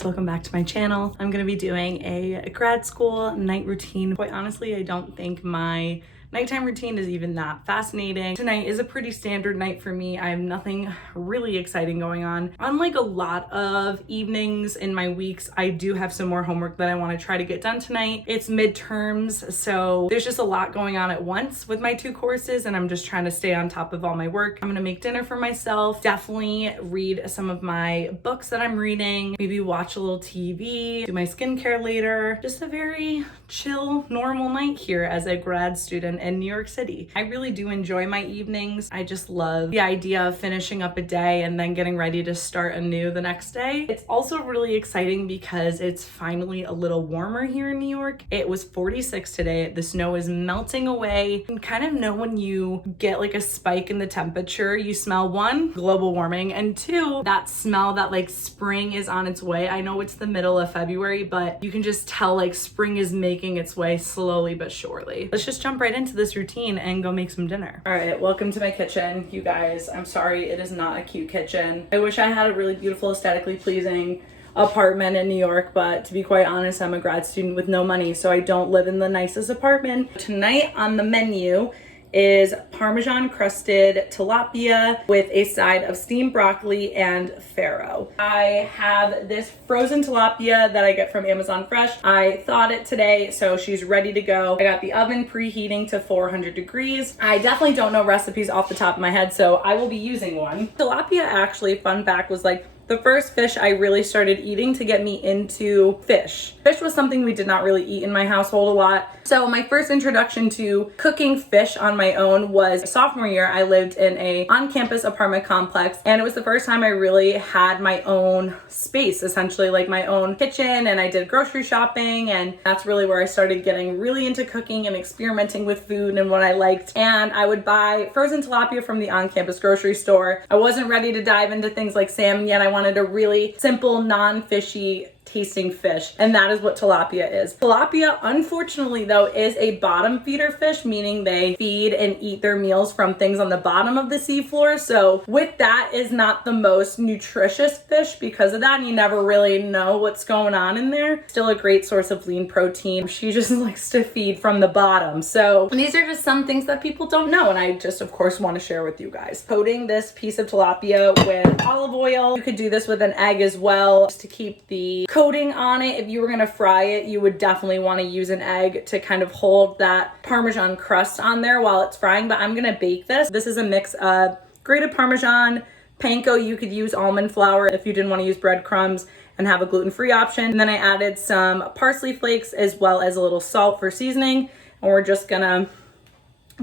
guys, welcome back to my channel. I'm gonna be doing a grad school night routine. Quite honestly, I don't think my nighttime routine is even that fascinating. Tonight is a pretty standard night for me. I have nothing really exciting going on. Unlike a lot of evenings in my weeks, I do have some more homework that I want to try to get done tonight. It's midterms, so there's just a lot going on at once with my two courses, and I'm just trying to stay on top of all my work. I'm gonna make dinner for myself, definitely read some of my books that I'm reading, maybe watch a little TV, do my skincare later. Just a very chill, normal night here as a grad student in New York City. I really do enjoy my evenings. I just love the idea of finishing up a day and then getting ready to start anew the next day. It's also really exciting because it's finally a little warmer here in New York. It was 46 today. The snow is melting away. You can kind of know when you get like a spike in the temperature. You smell one, global warming, and two, that smell that like spring is on its way. I know it's the middle of February, but you can just tell like spring is making its way slowly but surely. Let's just jump right into this routine and go make some dinner. All right, welcome to my kitchen, you guys. I'm sorry, it is not a cute kitchen. I wish I had a really beautiful, aesthetically pleasing apartment in New York, but to be quite honest, I'm a grad student with no money, so I don't live in the nicest apartment. Tonight on the menu is Parmesan crusted tilapia with a side of steamed broccoli and farro. I have this frozen tilapia that I get from Amazon Fresh. I thawed it today, so she's ready to go. I got the oven preheating to 400 degrees. I definitely don't know recipes off the top of my head, so I will be using one. Tilapia, actually, fun fact, was like the first fish I really started eating to get me into fish. Fish was something we did not really eat in my household a lot. So my first introduction to cooking fish on my own was sophomore year. I lived in a on-campus apartment complex, and it was the first time I really had my own space, essentially like my own kitchen, and I did grocery shopping, and that's really where I started getting really into cooking and experimenting with food and what I liked. And I would buy frozen tilapia from the on-campus grocery store. I wasn't ready to dive into things like salmon yet. I wanted a really simple, non-fishy tasting fish, and that is what tilapia is. Tilapia, unfortunately though, is a bottom feeder fish, meaning they feed and eat their meals from things on the bottom of the seafloor. So with that, is not the most nutritious fish because of that, and you never really know what's going on in there. Still a great source of lean protein. She just likes to feed from the bottom. So these are just some things that people don't know, and I just of course want to share with you guys. Coating this piece of tilapia with olive oil. You could do this with an egg as well, just to keep the coating on it. If you were gonna fry it, you would definitely want to use an egg to kind of hold that Parmesan crust on there while it's frying, but I'm gonna bake this. This is a mix of grated Parmesan, panko. You could use almond flour if you didn't want to use breadcrumbs and have a gluten-free option. And then I added some parsley flakes as well as a little salt for seasoning, and we're just gonna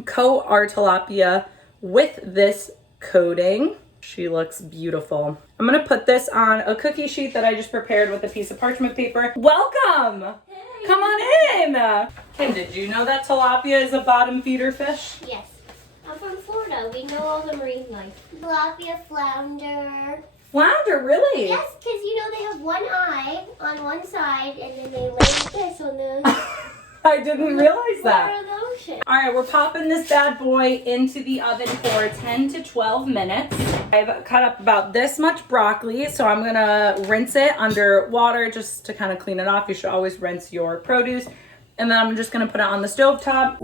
coat our tilapia with this coating. She looks beautiful. I'm gonna put this on a cookie sheet that I just prepared with a piece of parchment paper. Welcome! Hey. Come on in! Kim, did you know that tilapia is a bottom feeder fish? Yes. I'm from Florida. We know all the marine life. Tilapia, flounder. Flounder, really? Yes, because you know they have one eye on one side and then they lay like this on the I didn't realize that. floor of the ocean. All right, we're popping this bad boy into the oven for 10 to 12 minutes. I've cut up about this much broccoli, so I'm gonna rinse it under water just to kind of clean it off. You should always rinse your produce. And then I'm just gonna put it on the stovetop.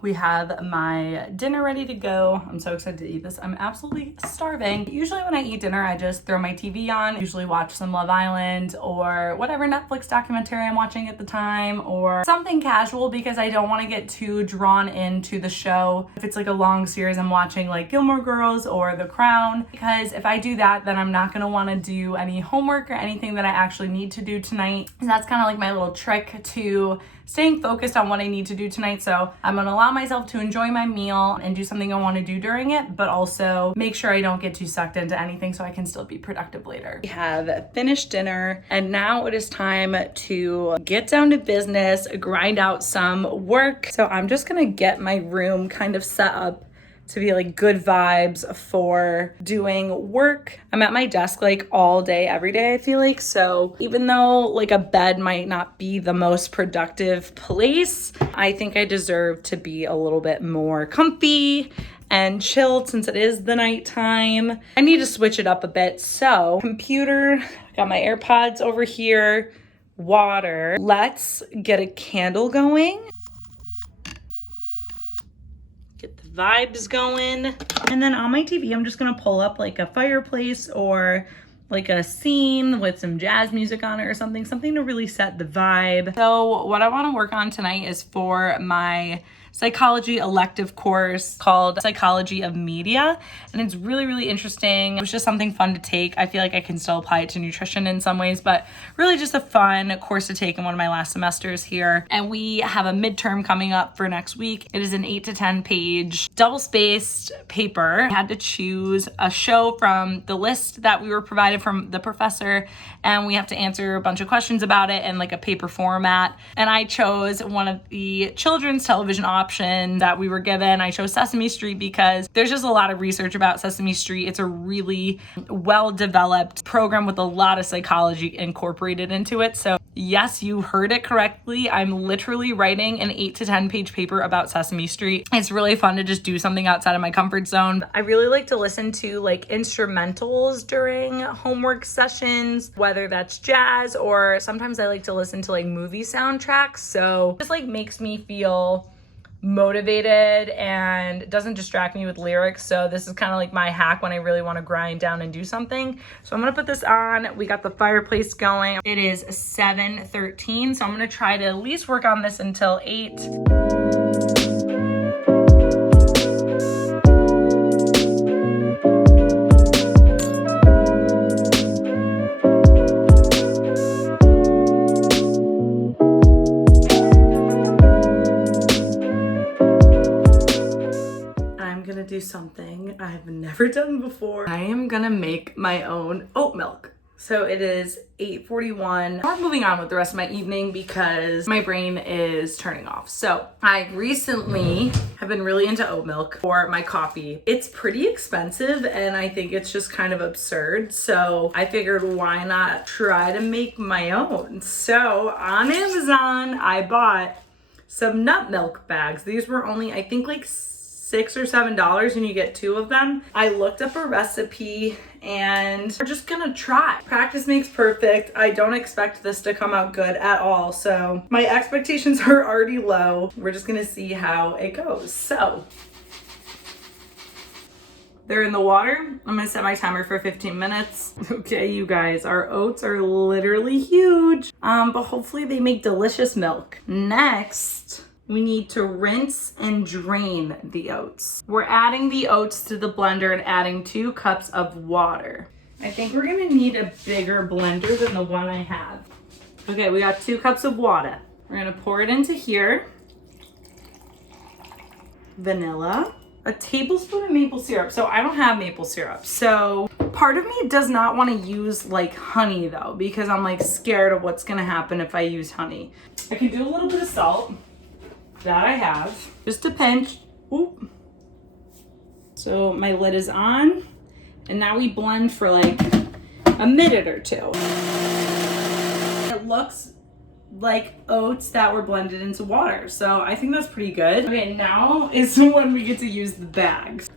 We have my dinner ready to go. I'm so excited to eat this. I'm absolutely starving. Usually when I eat dinner, I just throw my TV on, usually watch some Love Island or whatever Netflix documentary I'm watching at the time, or something casual because I don't want to get too drawn into the show. If it's like a long series, I'm watching like Gilmore Girls or The Crown, because if I do that, then I'm not going to want to do any homework or anything that I actually need to do tonight. And that's kind of like my little trick to staying focused on what I need to do tonight. So I'm gonna allow myself to enjoy my meal and do something I want to do during it, but also make sure I don't get too sucked into anything so I can still be productive later. We have finished dinner and now it is time to get down to business, grind out some work. So I'm just gonna get my room kind of set up to be like good vibes for doing work. I'm at my desk like all day, every day, I feel like. So even though like a bed might not be the most productive place, I think I deserve to be a little bit more comfy and chilled since it is the nighttime. I need to switch it up a bit. So computer, got my AirPods over here, water. Let's get a candle going. Get the vibes going. And then on my TV, I'm just gonna pull up like a fireplace or like a scene with some jazz music on it or something to really set the vibe. So what I wanna work on tonight is for my psychology elective course called Psychology of Media. And it's really, really interesting. It was just something fun to take. I feel like I can still apply it to nutrition in some ways, but really just a fun course to take in one of my last semesters here. And we have a midterm coming up for next week. It is an 8 to 10 page double-spaced paper. I had to choose a show from the list that we were provided from the professor, and we have to answer a bunch of questions about it in like a paper format. And I chose one of the children's television options that we were given. I chose Sesame Street because there's just a lot of research about Sesame Street. It's a really well-developed program with a lot of psychology incorporated into it. So yes, you heard it correctly. I'm literally writing an 8 to 10 page paper about Sesame Street. It's really fun to just do something outside of my comfort zone. I really like to listen to like instrumentals during homework sessions, whether that's jazz or sometimes I like to listen to like movie soundtracks. So it just like makes me feel motivated and doesn't distract me with lyrics. So this is kind of like my hack when I really want to grind down and do something. So I'm gonna put this on. We got the fireplace going. It is 7:13, so I'm gonna try to at least work on this until 8. Do something I've never done before. I am gonna make my own oat milk. So it is 8:41. We're moving on with the rest of my evening because my brain is turning off. So I recently have been really into oat milk for my coffee. It's pretty expensive and I think it's just kind of absurd. So I figured why not try to make my own? So on Amazon, I bought some nut milk bags. These were only, I think like $6 or $7 and you get 2 of them. I looked up a recipe and we're just gonna try. Practice makes perfect. I don't expect this to come out good at all. So my expectations are already low. We're just gonna see how it goes. So they're in the water. I'm gonna set my timer for 15 minutes. Okay, you guys, our oats are literally huge. But hopefully they make delicious milk. Next, we need to rinse and drain the oats. We're adding the oats to the blender and adding 2 cups of water. I think we're gonna need a bigger blender than the one I have. Okay, we got 2 cups of water. We're gonna pour it into here. Vanilla, a tablespoon of maple syrup. So I don't have maple syrup. So part of me does not wanna use like honey though, because I'm like scared of what's gonna happen if I use honey. I can do a little bit of salt. That I have, just a pinch. Oop. So my lid is on, and now we blend for like a minute or 2. It looks like oats that were blended into water, so I think that's pretty good. Okay, now is when we get to use the bags.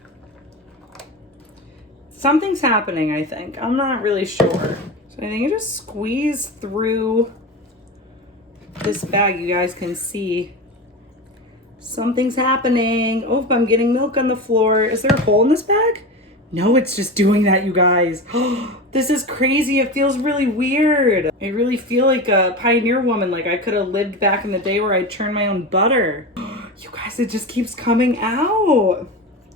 Something's happening, I think. I'm not really sure. So I think I just squeeze through this bag. You guys can see something's happening. Oh, I'm getting milk on the floor. Is there a hole in this bag? No, it's just doing that, you guys. This is crazy. It feels really weird. I really feel like a pioneer woman. Like I could have lived back in the day where I churned my own butter. You guys, it just keeps coming out.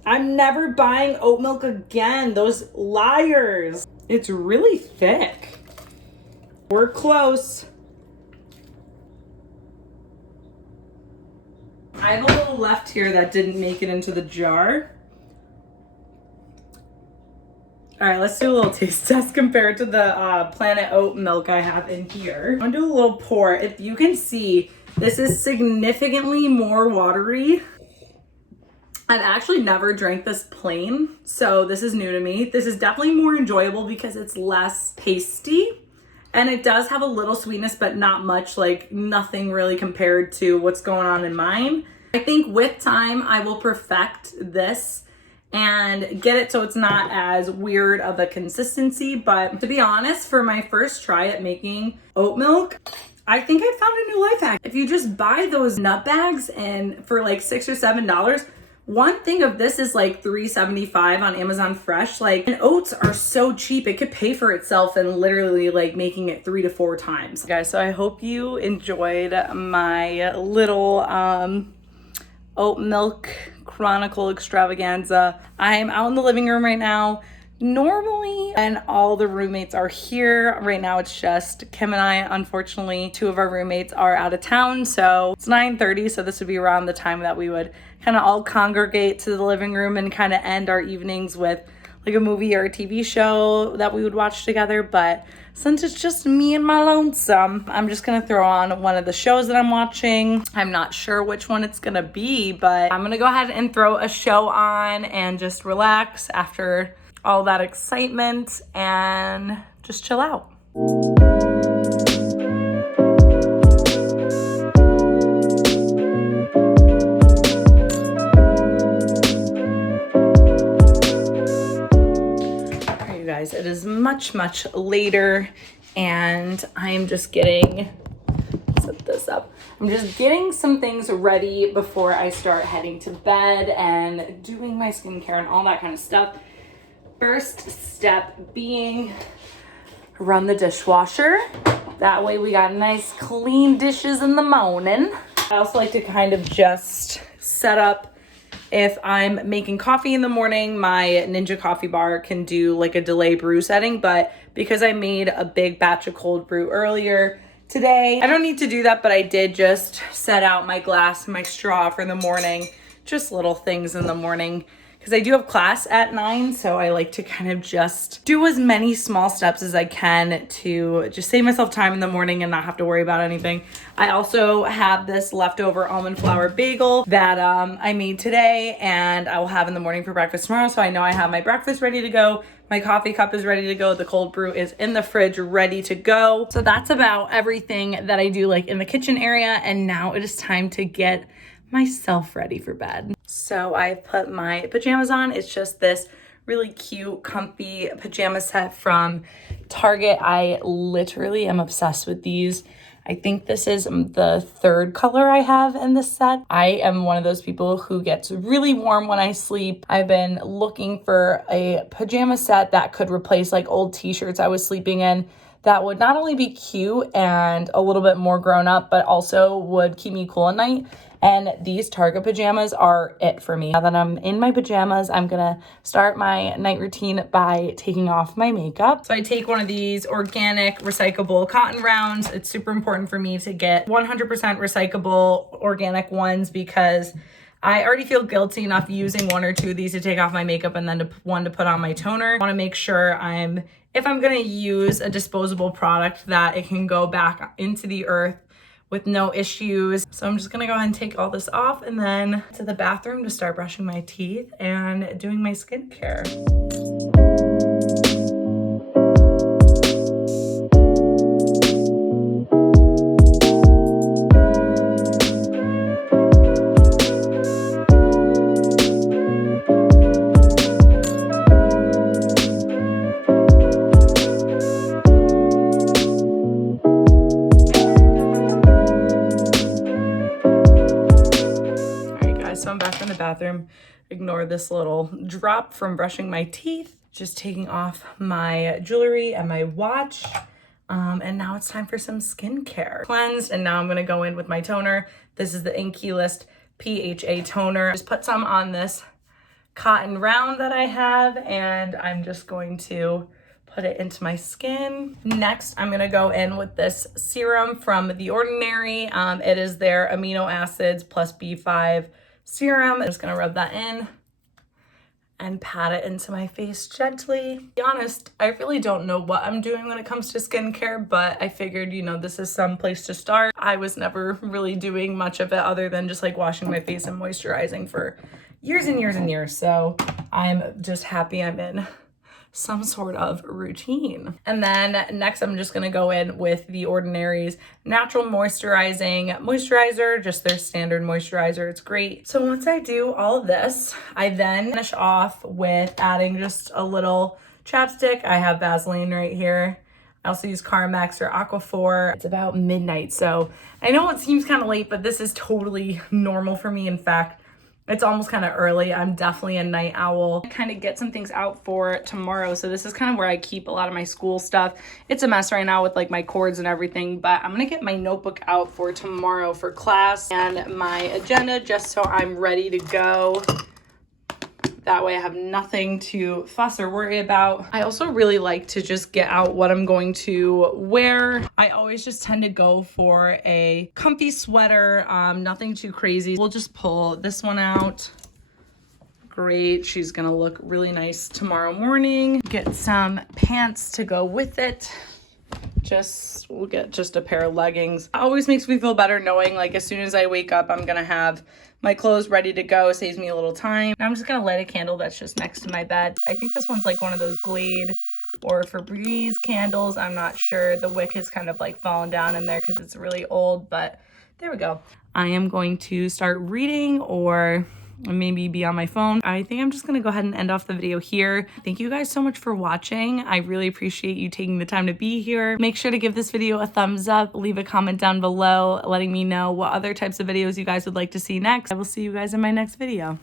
I'm never buying oat milk again. Those liars. It's really thick. We're close. I have a little left here that didn't make it into the jar. All right, let's do a little taste test compared to the Planet Oat milk I have in here. I'm gonna do a little pour. If you can see, this is significantly more watery. I've actually never drank this plain, so this is new to me. This is definitely more enjoyable because it's less pasty. And it does have a little sweetness, but not much, like nothing really compared to what's going on in mine. I think with time, I will perfect this and get it so it's not as weird of a consistency. But to be honest, for my first try at making oat milk, I think I found a new life hack. If you just buy those nut bags and for like $6 or $7, one thing of this is like $3.75 on Amazon Fresh. Like, and oats are so cheap, it could pay for itself and literally like making it 3 to 4 times. Guys, so I hope you enjoyed my little oat milk chronicle extravaganza. I'm out in the living room right now. Normally, and all the roommates are here. Right now, it's just Kim and I. Unfortunately, 2 of our roommates are out of town, so it's 9:30, so this would be around the time that we would kind of all congregate to the living room and kind of end our evenings with like a movie or a TV show that we would watch together. But since it's just me and my lonesome, I'm just gonna throw on one of the shows that I'm watching. I'm not sure which one it's gonna be, but I'm gonna go ahead and throw a show on and just relax after all that excitement and just chill out. All right, you guys, it is much later and I'm just getting, set this up. I'm just getting some things ready before I start heading to bed and doing my skincare and all that kind of stuff. First step being run the dishwasher. That way we got nice clean dishes in the morning. I also like to kind of just set up, if I'm making coffee in the morning, my Ninja coffee bar can do like a delay brew setting, but because I made a big batch of cold brew earlier today, I don't need to do that, but I did just set out my glass and my straw for the morning. Just little things in the morning, because I do have class at 9, so I like to kind of just do as many small steps as I can to just save myself time in the morning and not have to worry about anything. I also have this leftover almond flour bagel that I made today and I will have in the morning for breakfast tomorrow, so I know I have my breakfast ready to go. My coffee cup is ready to go. The cold brew is in the fridge ready to go. So that's about everything that I do like in the kitchen area, and now it is time to get myself ready for bed. So I put my pajamas on. It's just this really cute, comfy pajama set from Target. I literally am obsessed with these. I think this is the 3rd color I have in this set. I am one of those people who gets really warm when I sleep. I've been looking for a pajama set that could replace like old t-shirts I was sleeping in, that would not only be cute and a little bit more grown up, but also would keep me cool at night. And these Target pajamas are it for me. Now that I'm in my pajamas, I'm gonna start my night routine by taking off my makeup. So I take one of these organic recyclable cotton rounds. It's super important for me to get 100% recyclable organic ones because I already feel guilty enough using 1 or 2 of these to take off my makeup and then one to put on my toner. I wanna make sure if I'm gonna use a disposable product, that it can go back into the earth with no issues. So I'm just gonna go ahead and take all this off and then to the bathroom to start brushing my teeth and doing my skincare. So I'm back in the bathroom. Ignore this little drop from brushing my teeth. Just taking off my jewelry and my watch. And now it's time for some skincare. Cleansed, and now I'm gonna go in with my toner. This is the Inkey-List PHA toner. Just put some on this cotton round that I have, and I'm just going to put it into my skin. Next, I'm gonna go in with this serum from The Ordinary. It is their amino acids plus B5 serum. I'm just gonna rub that in and pat it into my face gently. To be honest, I really don't know what I'm doing when it comes to skincare, but I figured, you know, this is some place to start. I was never really doing much of it other than just like washing my face and moisturizing for years and years and years. So I'm just happy I'm in some sort of routine. And then next, I'm just gonna go in with The Ordinary's Natural Moisturizing Moisturizer, just their standard moisturizer. It's great. So once I do all of this, I then finish off with adding just a little chapstick. I have Vaseline right here. I also use Carmex or Aquaphor. It's about midnight, so I know it seems kind of late, but this is totally normal for me. In fact, it's almost kind of early. I'm definitely a night owl. I kind of get some things out for tomorrow. So this is kind of where I keep a lot of my school stuff. It's a mess right now with like my cords and everything, but I'm gonna get my notebook out for tomorrow for class and my agenda just so I'm ready to go. That way I have nothing to fuss or worry about. I also really like to just get out what I'm going to wear. I always just tend to go for a comfy sweater, nothing too crazy. We'll just pull this one out. Great, she's gonna look really nice tomorrow morning. Get some pants to go with it. We'll get just a pair of leggings. It always makes me feel better knowing like as soon as I wake up, I'm gonna have my clothes ready to go. Saves me a little time. I'm just gonna light a candle that's just next to my bed. I think this one's like one of those Glade or Febreze candles. I'm not sure. The wick is kind of like fallen down in there because it's really old, but there we go. I am going to start reading or maybe be on my phone. I think I'm just gonna go ahead and end off the video here. Thank you guys so much for watching. I really appreciate you taking the time to be here. Make sure to give this video a thumbs up, leave a comment down below letting me know what other types of videos you guys would like to see next. I will see you guys in my next video.